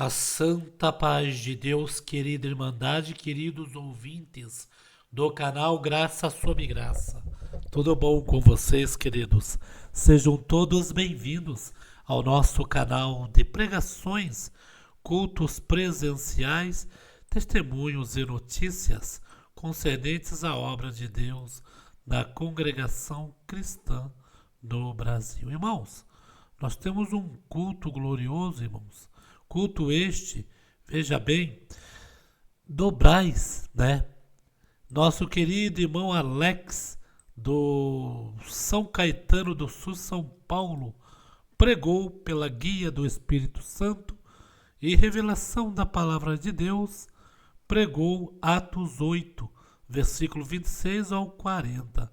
A santa paz de Deus, querida Irmandade, queridos ouvintes do canal Graça sobre Graça. Tudo bom com vocês, queridos? Sejam todos bem-vindos ao nosso canal de pregações, cultos presenciais, testemunhos e notícias concernentes à obra de Deus da congregação cristã no Brasil. Irmãos, nós temos um culto glorioso, irmãos. Culto este, veja bem, do Brás, né? Nosso querido irmão Alex, do São Caetano do Sul, São Paulo, pregou pela guia do Espírito Santo e revelação da Palavra de Deus, pregou Atos 8, versículo 26 ao 40.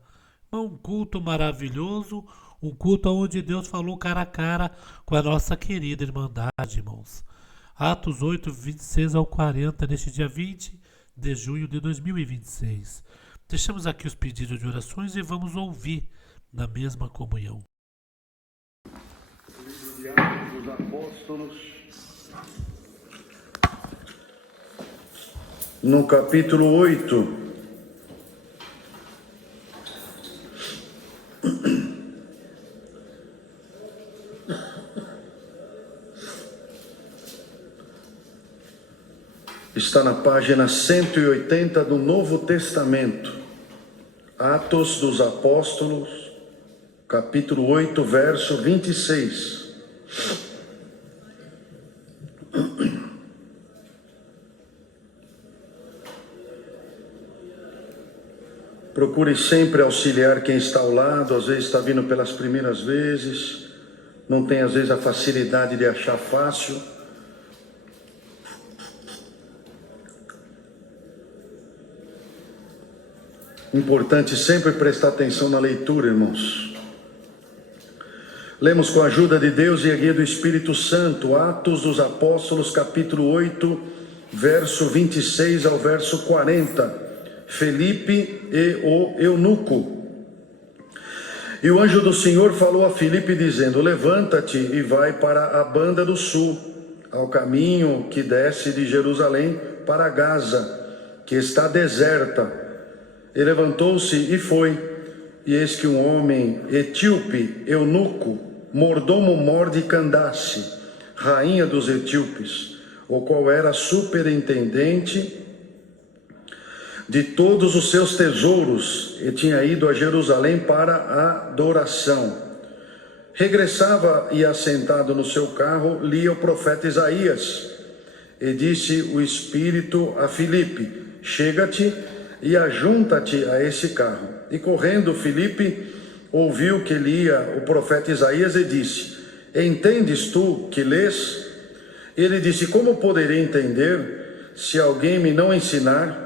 Um culto maravilhoso, um culto onde Deus falou cara a cara com a nossa querida Irmandade, irmãos. Atos 8, 26 ao 40, neste dia 20 de junho de 2026. Deixamos aqui os pedidos de orações e vamos ouvir na mesma comunhão. Livro de Atos dos Apóstolos, no capítulo 8. Está na página 180 do Novo Testamento. Atos dos Apóstolos, capítulo 8, verso 26. Procure sempre auxiliar quem está ao lado, às vezes está vindo pelas primeiras vezes, não tem às vezes a facilidade de achar fácil. Importante sempre prestar atenção na leitura, irmãos. Lemos com a ajuda de Deus e a guia do Espírito Santo, Atos dos Apóstolos, capítulo 8, verso 26 ao verso 40. Felipe e o eunuco. E o anjo do Senhor falou a Filipe dizendo: levanta-te e vai para a banda do sul, ao caminho que desce de Jerusalém para Gaza, que está deserta. E levantou-se e foi, e eis que um homem etíope, eunuco, mordomo-mor de Candace, rainha dos etíopes, o qual era superintendente de todos os seus tesouros, e tinha ido a Jerusalém para a adoração. Regressava e assentado no seu carro, lia o profeta Isaías, e disse o Espírito a Filipe: chega-te e ajunta-te a esse carro. E correndo, Filipe ouviu que lia o profeta Isaías e disse: entendes tu que lês? Ele disse: como poderei entender se alguém me não ensinar?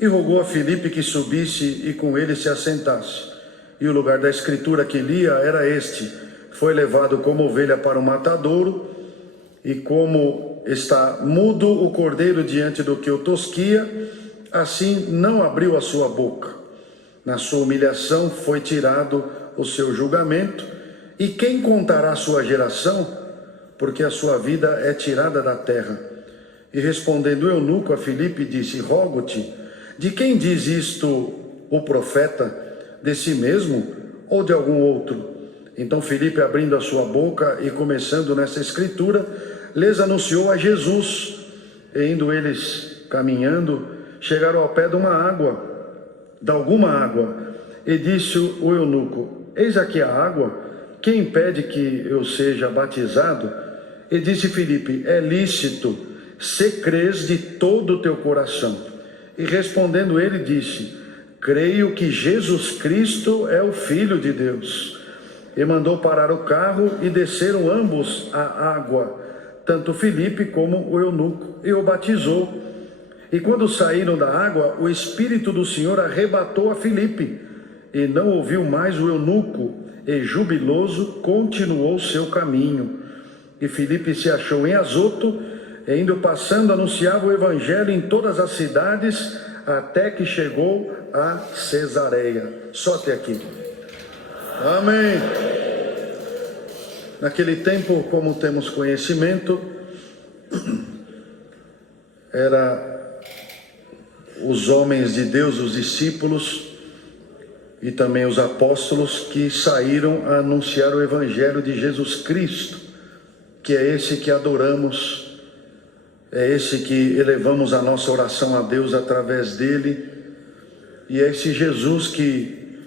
E rogou a Filipe que subisse e com ele se assentasse. E o lugar da escritura que lia era este: foi levado como ovelha para o matadouro, e como está mudo o cordeiro diante do que o tosquia, assim não abriu a sua boca. Na sua humilhação foi tirado o seu julgamento. E quem contará a sua geração? Porque a sua vida é tirada da terra. E respondendo o eunuco a Filipe, disse: rogo-te, de quem diz isto o profeta? De si mesmo ou de algum outro? Então Filipe, abrindo a sua boca e começando nessa escritura, lhes anunciou a Jesus. E indo eles caminhando, chegaram ao pé de alguma água, e disse o eunuco: eis aqui a água, quem impede que eu seja batizado? E disse Filipe: é lícito, se crês de todo o teu coração. E respondendo ele, disse: creio que Jesus Cristo é o Filho de Deus. E mandou parar o carro, e desceram ambos à água, tanto Filipe como o eunuco, e o batizou. E quando saíram da água, o Espírito do Senhor arrebatou a Filipe, e não ouviu mais o eunuco, e jubiloso continuou seu caminho. E Filipe se achou em Azoto, e indo passando anunciava o evangelho em todas as cidades, até que chegou a Cesareia. Só até aqui. Amém. Naquele tempo, como temos conhecimento, era os homens de Deus, os discípulos e também os apóstolos que saíram a anunciar o Evangelho de Jesus Cristo, que é esse que adoramos, é esse que elevamos a nossa oração a Deus através dele, e é esse Jesus que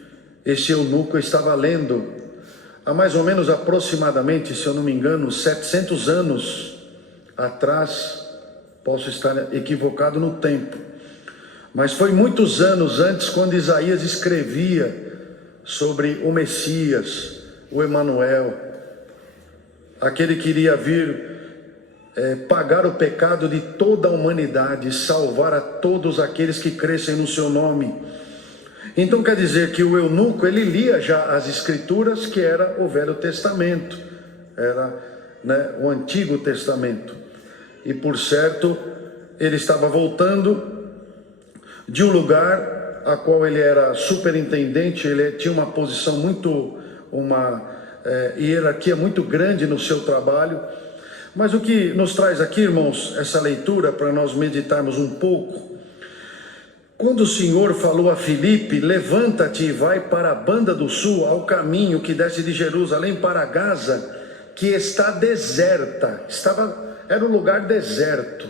esse eunuco estava lendo há mais ou menos aproximadamente, se eu não me engano, 700 anos atrás. Posso estar equivocado no tempo, mas foi muitos anos antes, quando Isaías escrevia sobre o Messias, o Emanuel, aquele que iria vir pagar o pecado de toda a humanidade, salvar a todos aqueles que crescem no seu nome. Então quer dizer que o eunuco, ele lia já as escrituras, que era o Velho Testamento, era, o Antigo Testamento, e por certo ele estava voltando de um lugar a qual ele era superintendente, ele tinha uma posição uma hierarquia muito grande no seu trabalho. Mas o que nos traz aqui, irmãos, essa leitura, para nós meditarmos um pouco, quando o Senhor falou a Filipe: levanta-te e vai para a banda do sul, ao caminho que desce de Jerusalém para Gaza, que está deserta. Era um lugar deserto.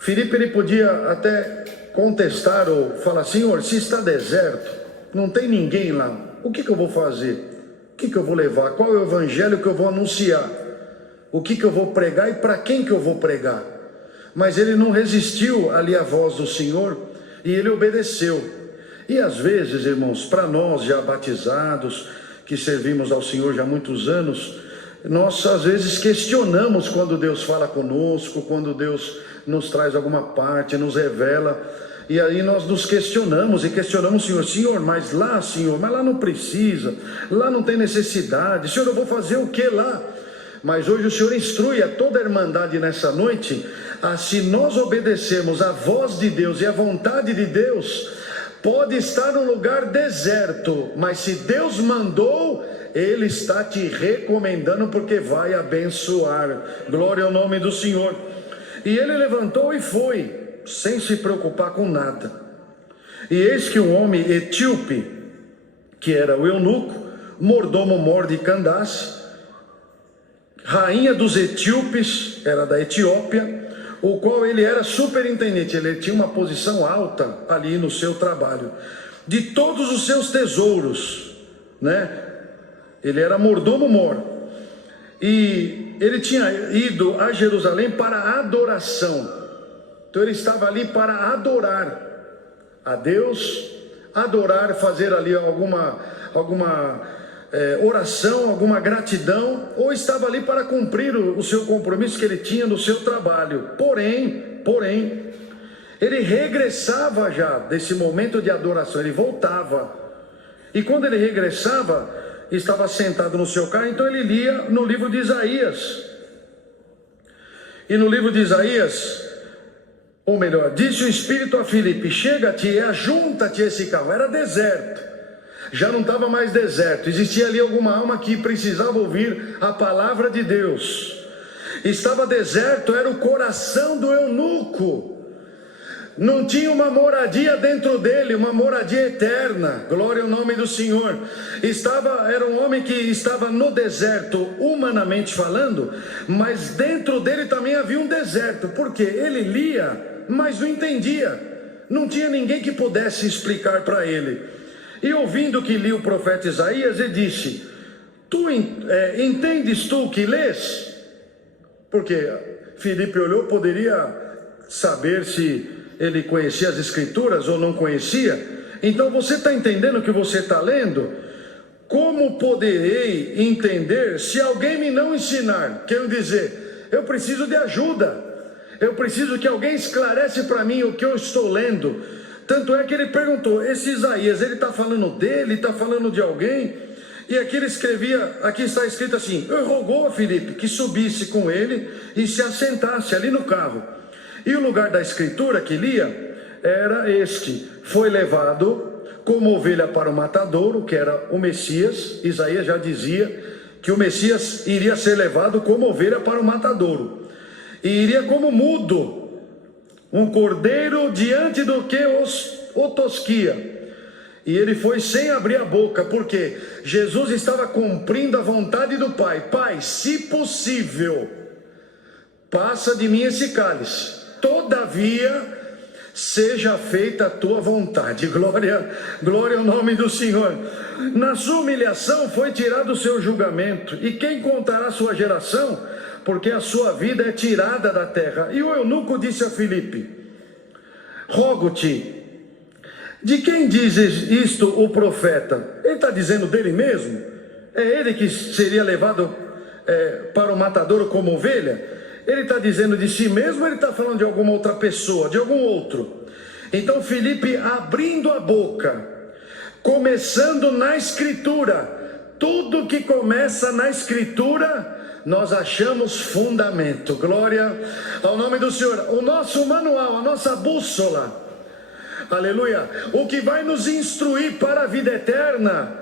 Filipe, ele podia até contestar ou falar: Senhor, se está deserto, não tem ninguém lá, o que eu vou fazer? O que eu vou levar? Qual é o evangelho que eu vou anunciar? O que eu vou pregar e para quem que eu vou pregar? Mas ele não resistiu ali à voz do Senhor e ele obedeceu. E às vezes, irmãos, para nós já batizados, que servimos ao Senhor já há muitos anos, nós às vezes questionamos quando Deus fala conosco, quando Deus nos traz alguma parte, nos revela, e aí nós nos questionamos e questionamos o Senhor: mas lá não precisa, lá não tem necessidade, Senhor, eu vou fazer o que lá? Mas hoje o Senhor instrui a toda a irmandade nessa noite, se nós obedecermos a voz de Deus e a vontade de Deus, pode estar num lugar deserto, mas se Deus mandou, Ele está te recomendando, porque vai abençoar. Glória ao nome do Senhor. E ele levantou e foi, sem se preocupar com nada. E eis que um homem etíope, que era o eunuco, mordomo-mor de Candace, rainha dos etíopes, era da Etiópia, o qual ele era superintendente, ele tinha uma posição alta ali no seu trabalho, de todos os seus tesouros, ele era mordomo-mor, e ele tinha ido a Jerusalém para adoração. Então ele estava ali para adorar a Deus, fazer ali alguma oração, alguma gratidão, ou estava ali para cumprir o seu compromisso que ele tinha no seu trabalho. Porém, ele regressava já desse momento de adoração, ele voltava, e quando ele regressava, estava sentado no seu carro. Então ele lia no livro de Isaías, e no livro de Isaías, ou melhor, disse o Espírito a Filipe: chega-te e ajunta-te a esse carro. Era deserto, já não estava mais deserto, existia ali alguma alma que precisava ouvir a palavra de Deus. Estava deserto, era o coração do eunuco, não tinha uma moradia dentro dele, uma moradia eterna. Glória ao nome do Senhor. Era um homem que estava no deserto, humanamente falando, mas dentro dele também havia um deserto, porque ele lia, mas não entendia, não tinha ninguém que pudesse explicar para ele. E ouvindo que lia o profeta Isaías, ele disse: entendes tu o que lês? Porque Filipe olhou, poderia saber se ele conhecia as escrituras ou não conhecia. Então, você está entendendo o que você está lendo? Como poderei entender se alguém me não ensinar? Quero dizer, eu preciso de ajuda, eu preciso que alguém esclarece para mim o que eu estou lendo. Tanto é que ele perguntou: esse Isaías, ele está falando dele, está falando de alguém? E aqui ele escrevia, aqui está escrito assim: eu rogou a Filipe que subisse com ele e se assentasse ali no carro. E o lugar da escritura que lia era este: foi levado como ovelha para o matadouro, que era o Messias. Isaías já dizia que o Messias iria ser levado como ovelha para o matadouro, e iria como mudo um cordeiro diante do que o tosquia. E ele foi sem abrir a boca, porque Jesus estava cumprindo a vontade do Pai. Pai, se possível, passa de mim esse cálice. Todavia, seja feita a tua vontade. Glória, glória ao nome do Senhor. Na sua humilhação foi tirado o seu julgamento. E quem contará a sua geração? Porque a sua vida é tirada da terra. E o eunuco disse a Filipe: rogo-te, de quem diz isto o profeta? Ele está dizendo dele mesmo? É ele que seria levado para o matadouro como ovelha? Ele está dizendo de si mesmo ou ele está falando de alguma outra pessoa, de algum outro? Então Filipe, abrindo a boca, começando na Escritura, tudo que começa na Escritura, nós achamos fundamento. Glória ao nome do Senhor. O nosso manual, a nossa bússola, aleluia, o que vai nos instruir para a vida eterna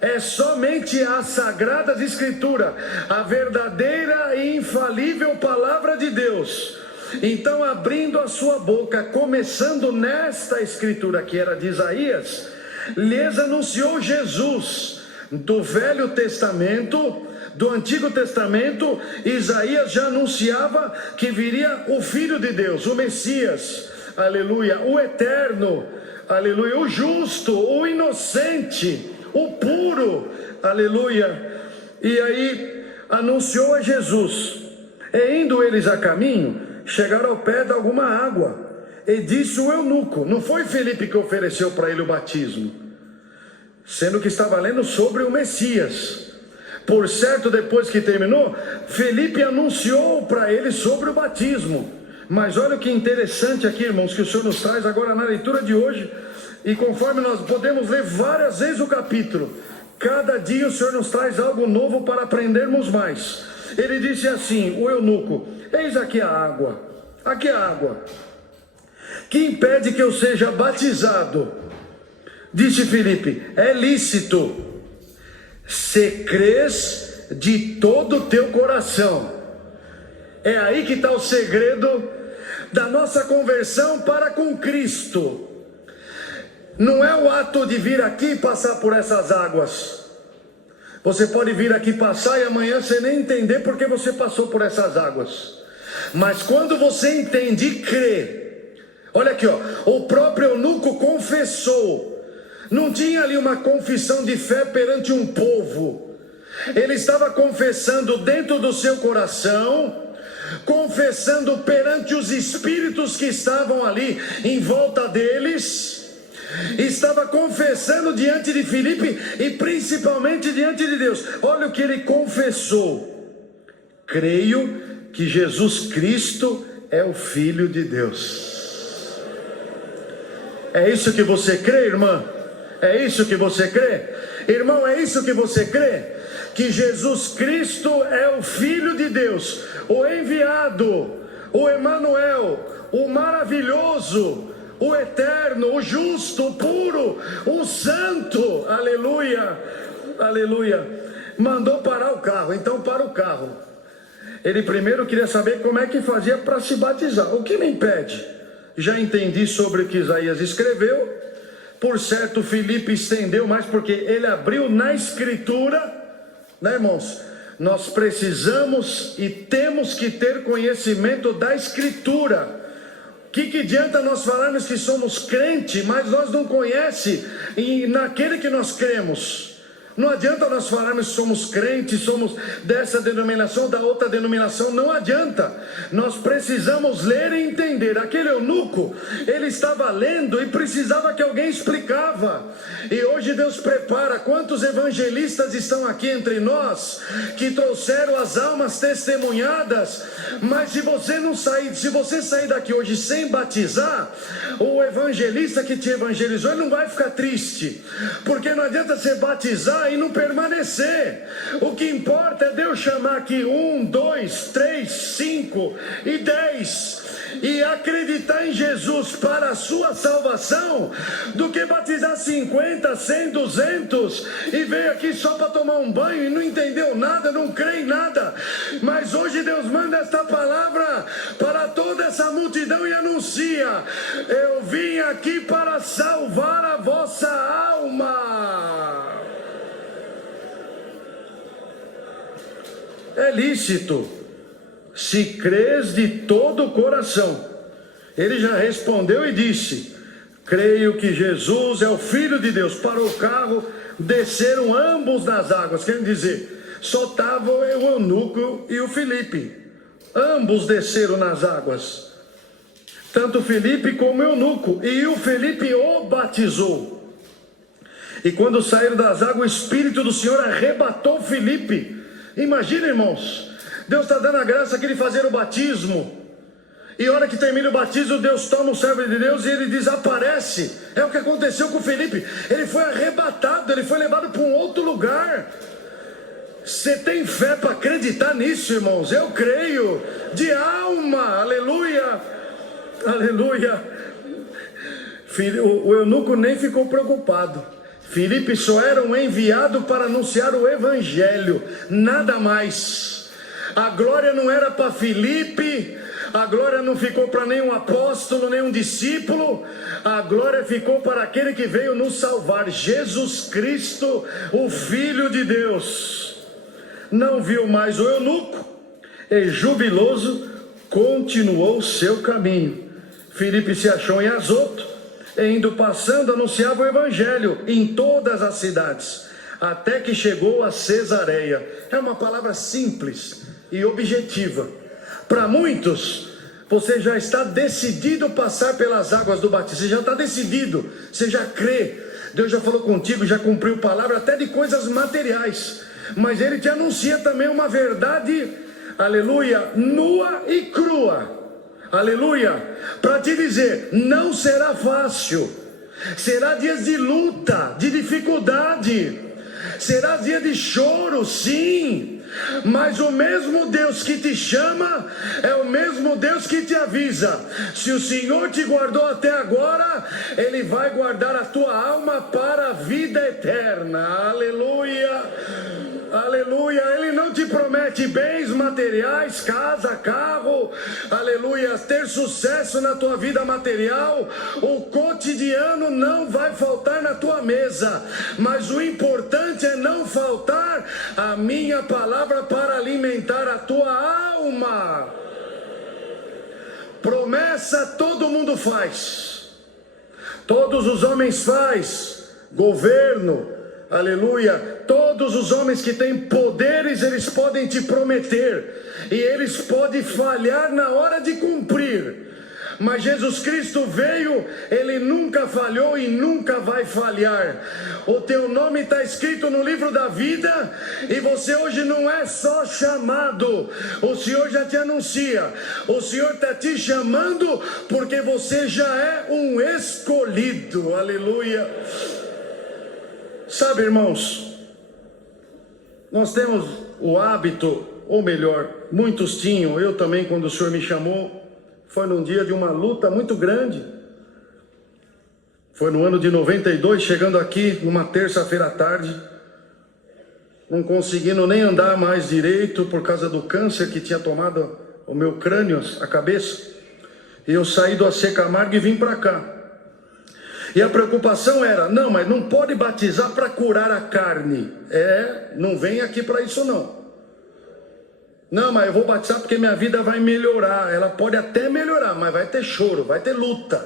é somente as Sagradas Escrituras, a verdadeira e infalível Palavra de Deus. Então, abrindo a sua boca, começando nesta Escritura que era de Isaías, lhes anunciou Jesus. Do Velho Testamento, do Antigo Testamento, Isaías já anunciava que viria o Filho de Deus, o Messias, aleluia, o Eterno, aleluia, o Justo, o Inocente, o Puro, aleluia. E aí anunciou a Jesus. E indo eles a caminho, chegaram ao pé de alguma água, e disse o eunuco, não foi Filipe que ofereceu para ele o batismo, sendo que estava lendo sobre o Messias. Por certo, depois que terminou, Filipe anunciou para ele sobre o batismo. Mas olha que interessante aqui, irmãos, que o Senhor nos traz agora na leitura de hoje. E conforme nós podemos ler várias vezes o capítulo, cada dia o Senhor nos traz algo novo para aprendermos mais. Ele disse assim, o eunuco: eis aqui a água, aqui a água, que impede que eu seja batizado. Disse Filipe: é lícito, se crês de todo o teu coração. É aí que está o segredo da nossa conversão para com Cristo. Não é o ato de vir aqui e passar por essas águas. Você pode vir aqui passar e amanhã você nem entender porque você passou por essas águas. Mas quando você entende e crê, olha aqui, ó, o próprio eunuco confessou. Não tinha ali uma confissão de fé perante um povo. Ele estava confessando dentro do seu coração, confessando perante os espíritos que estavam ali em volta deles, estava confessando diante de Filipe e principalmente diante de Deus. Olha o que ele confessou: creio que Jesus Cristo é o Filho de Deus. É isso que você crê, irmã? É isso que você crê? Irmão, é isso que você crê? Que Jesus Cristo é o Filho de Deus, o enviado, o Emanuel, o maravilhoso, o eterno, o justo, o puro, o santo, aleluia, aleluia. Mandou parar o carro. Então para o carro. Ele primeiro queria saber como é que fazia para se batizar. O que me impede? Já entendi sobre o que Isaías escreveu. Por certo, Filipe estendeu mais, porque ele abriu na Escritura, né, irmãos? Nós precisamos e temos que ter conhecimento da Escritura. O que adianta nós falarmos que somos crente, mas nós não conhecemos naquele que nós cremos? Não adianta nós falarmos que somos crentes, somos dessa denominação, da outra denominação, não adianta. Nós precisamos ler e entender. Aquele eunuco, ele estava lendo e precisava que alguém explicava. E hoje Deus prepara. Quantos evangelistas estão aqui entre nós, que trouxeram as almas testemunhadas, mas se você não sair, se você sair daqui hoje sem batizar, o evangelista que te evangelizou, ele não vai ficar triste, porque não adianta você batizar e não permanecer. O que importa é Deus chamar aqui 1, 2, 3, 5 e 10 e acreditar em Jesus para a sua salvação, do que batizar 50, 100, 200 e veio aqui só para tomar um banho e não entendeu nada, não crê em nada. Mas hoje Deus manda esta palavra para toda essa multidão multidão e anuncia: eu vim aqui para salvar a vossa alma. É lícito, se crês de todo o coração. Ele já respondeu e disse: creio que Jesus é o Filho de Deus. Parou o carro, desceram ambos das águas. Quer dizer, só estavam o eunuco e o Filipe. Ambos desceram nas águas, tanto o Filipe como o eunuco. E o Filipe o batizou. E quando saíram das águas, o Espírito do Senhor arrebatou Filipe. Imagina, irmãos, Deus está dando a graça aqui de fazer o batismo. E a hora que termina o batismo, Deus toma o servo de Deus e ele desaparece. É o que aconteceu com Filipe. Ele foi arrebatado, ele foi levado para um outro lugar. Você tem fé para acreditar nisso, irmãos? Eu creio, de alma, aleluia, aleluia. O eunuco nem ficou preocupado. Filipe só era um enviado para anunciar o evangelho, nada mais. A glória não era para Filipe, a glória não ficou para nenhum apóstolo, nenhum discípulo. A glória ficou para aquele que veio nos salvar, Jesus Cristo, o Filho de Deus. Não viu mais o eunuco e, jubiloso, continuou seu caminho. Filipe se achou em Azoto, e indo passando anunciava o evangelho em todas as cidades, até que chegou a Cesareia. É uma palavra simples e objetiva. Para muitos, você já está decidido passar pelas águas do batismo. Você já está decidido, você já crê. Deus já falou contigo, já cumpriu palavra até de coisas materiais. Mas Ele te anuncia também uma verdade, aleluia, nua e crua. Aleluia, para te dizer, não será fácil. Será dias de luta, de dificuldade. Será dia de choro, sim. Mas o mesmo Deus que te chama é o mesmo Deus que te avisa. Se o Senhor te guardou até agora, Ele vai guardar a tua alma para a vida eterna. Aleluia, aleluia. Ele não te promete bens materiais, casa, carro, aleluia, ter sucesso na tua vida material. O cotidiano não vai faltar na tua mesa, mas o importante é não faltar a minha palavra para alimentar a tua alma. Promessa todo mundo faz, todos os homens faz, governo, aleluia, todos os homens que têm poderes, eles podem te prometer, e eles podem falhar na hora de cumprir. Mas Jesus Cristo veio, Ele nunca falhou e nunca vai falhar. O teu nome está escrito no livro da vida, e você hoje não é só chamado, o Senhor já te anuncia, o Senhor está te chamando, porque você já é um escolhido, aleluia. Sabe, irmãos, nós temos o hábito, ou melhor, muitos tinham, eu também, quando o Senhor me chamou, foi num dia de uma luta muito grande. Foi no ano de 92, chegando aqui numa terça-feira à tarde, não conseguindo nem andar mais direito por causa do câncer que tinha tomado o meu crânio, a cabeça. E eu saí do AC Camargo e vim para cá. E a preocupação era, não, mas não pode batizar para curar a carne. Não vem aqui para isso não. Não, mas eu vou batizar porque minha vida vai melhorar. Ela pode até melhorar, mas vai ter choro, vai ter luta.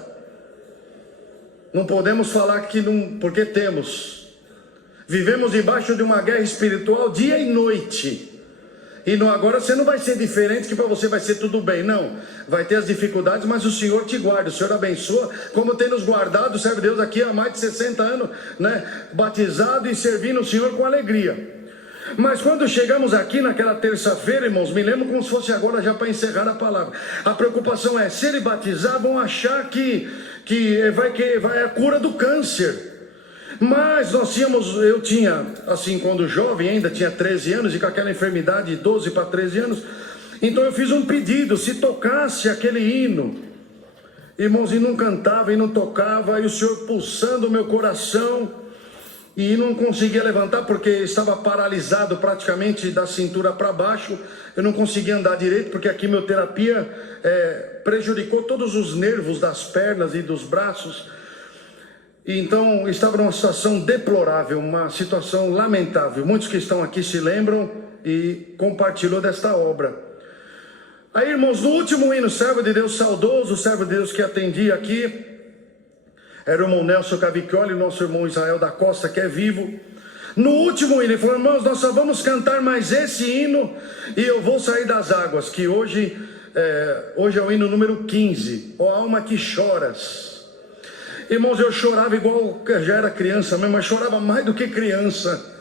Não podemos falar que não, porque temos. Vivemos debaixo de uma guerra espiritual dia e noite. E não, agora você não vai ser diferente, que para você vai ser tudo bem. Não, vai ter as dificuldades, mas o Senhor te guarda, o Senhor abençoa, como tem nos guardado, serve Deus aqui há mais de 60 anos, né? Batizado e servindo o Senhor com alegria. Mas quando chegamos aqui naquela terça-feira, irmãos, me lembro como se fosse agora já para encerrar a palavra. A preocupação é, se ele batizar, vão achar que vai a cura do câncer. Mas eu tinha, assim, quando jovem, ainda tinha 13 anos, e com aquela enfermidade de 12 para 13 anos, então eu fiz um pedido, se tocasse aquele hino, irmãos, e não cantava, e não tocava, e o Senhor pulsando o meu coração, e não conseguia levantar porque estava paralisado praticamente da cintura para baixo. Eu não conseguia andar direito porque a quimioterapia prejudicou todos os nervos das pernas e dos braços. E então estava numa situação deplorável, uma situação lamentável. Muitos que estão aqui se lembram e compartilhou desta obra. Aí, irmãos, no último hino, servo de Deus saudoso, servo de Deus que atendia aqui, era o irmão Nelson Cavicchioli, nosso irmão Israel da Costa, que é vivo. No último hino, ele falou: irmãos, nós só vamos cantar mais esse hino e eu vou sair das águas, que hoje é o hino número 15, ó alma que choras. Irmãos, eu chorava igual, já era criança mesmo, mas chorava mais do que criança.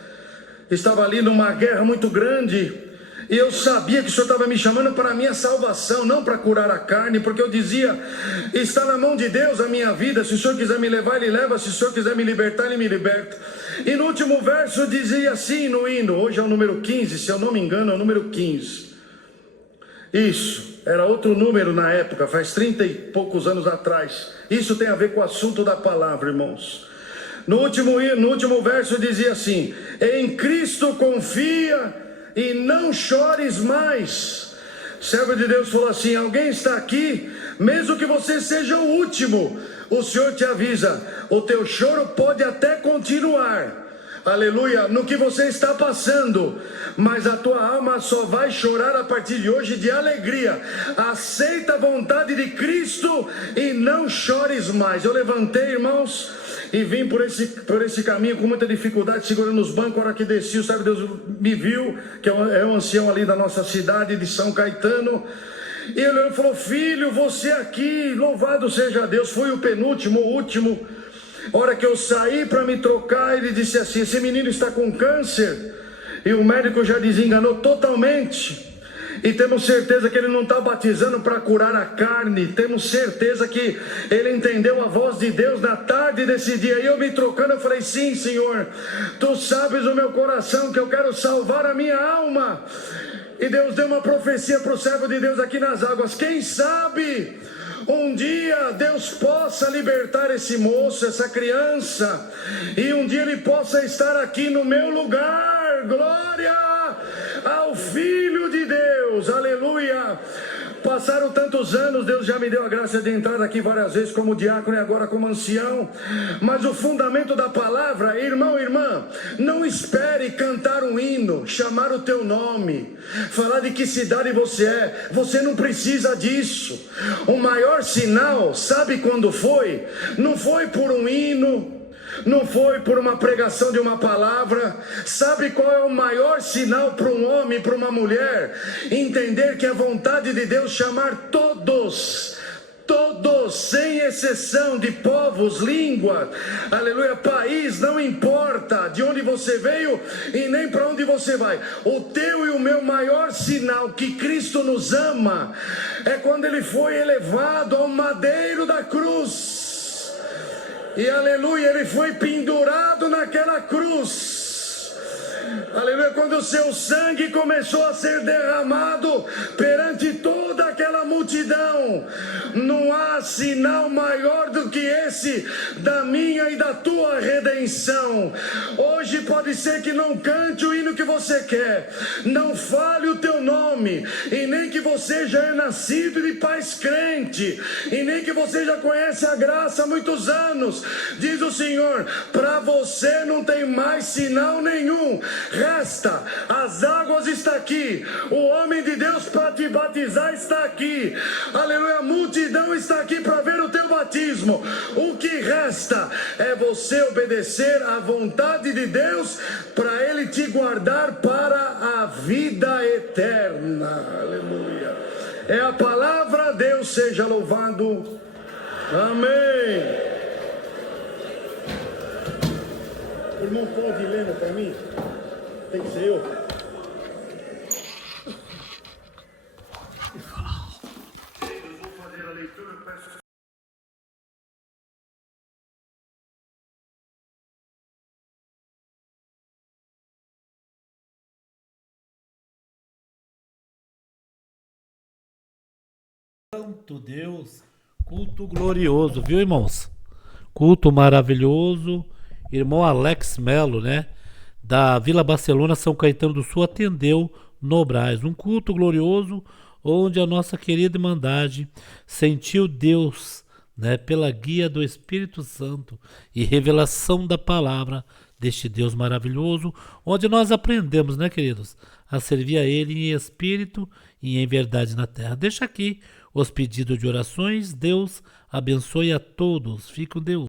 Estava ali numa guerra muito grande, e eu sabia que o Senhor estava me chamando para a minha salvação, não para curar a carne, porque eu dizia: está na mão de Deus a minha vida, se o Senhor quiser me levar, Ele leva, se o Senhor quiser me libertar, Ele me liberta. E no último verso dizia assim no hino, hoje é o número 15, se eu não me engano é o número 15. Isso, era outro número na época, faz 30 e poucos anos atrás. Isso tem a ver com o assunto da palavra, irmãos. No último verso dizia assim: em Cristo confia e não chores mais. O servo de Deus falou assim: alguém está aqui, mesmo que você seja o último, o Senhor te avisa, o teu choro pode até continuar, aleluia, no que você está passando, mas a tua alma só vai chorar a partir de hoje de alegria. Aceita a vontade de Cristo e não chores mais. Eu levantei, irmãos, e vim por esse caminho com muita dificuldade, segurando os bancos. A hora que desci, o servo de Deus me viu, que é um ancião ali da nossa cidade de São Caetano, e ele falou: filho, você aqui, louvado seja Deus. Fui o penúltimo, o último. A hora que eu saí para me trocar, ele disse assim: esse menino está com câncer, e o médico já desenganou totalmente, e temos certeza que ele não está batizando para curar a carne, temos certeza que ele entendeu a voz de Deus na tarde desse dia. E eu me trocando, eu falei: sim, Senhor, tu sabes o meu coração, que eu quero salvar a minha alma. E Deus deu uma profecia para o servo de Deus aqui nas águas: quem sabe um dia Deus possa libertar esse moço, essa criança, e um dia ele possa estar aqui no meu lugar. Glória ao Filho de Deus, aleluia. Passaram tantos anos, Deus já me deu a graça de entrar aqui várias vezes como diácono e agora como ancião, mas o fundamento da palavra, irmão, irmã, não espere cantar um hino, chamar o teu nome, falar de que cidade você é, você não precisa disso. O maior sinal, sabe quando foi? Não foi por um hino, não foi por uma pregação de uma palavra. Sabe qual é o maior sinal para um homem, para uma mulher? Entender que a vontade de Deus chamar todos, sem exceção, de povos, línguas, aleluia, país, não importa de onde você veio e nem para onde você vai. O teu e o meu maior sinal que Cristo nos ama é quando Ele foi elevado ao madeiro da cruz. E aleluia, Ele foi pendurado naquela cruz. Aleluia, quando o seu sangue começou a ser derramado perante toda aquela multidão. Não há sinal maior do que esse da minha e da tua redenção. Hoje pode ser que não cante o hino que você quer, não fale o teu nome, e nem que você já é nascido de pais crente, e nem que você já conhece a graça há muitos anos. Diz o Senhor: para você não tem mais sinal nenhum. Resta, as águas está aqui, o homem de Deus para te batizar está aqui, aleluia, a multidão está aqui para ver o teu batismo. O que resta é você obedecer à vontade de Deus, para Ele te guardar para a vida eterna. Aleluia. É a palavra, Deus seja louvado. Amém. O irmão pode ir lendo para mim? Tem que ser eu. Santo Deus, culto glorioso, viu, irmãos? Culto maravilhoso irmão Alex Melo, né? Da Vila Barcelona, São Caetano do Sul, atendeu no Brás. Um culto glorioso onde a nossa querida Irmandade sentiu Deus, né, pela guia do Espírito Santo e revelação da palavra deste Deus maravilhoso, onde nós aprendemos, né, queridos, a servir a Ele em espírito e em verdade na terra. Deixa aqui os pedidos de orações. Deus abençoe a todos. Fique com Deus.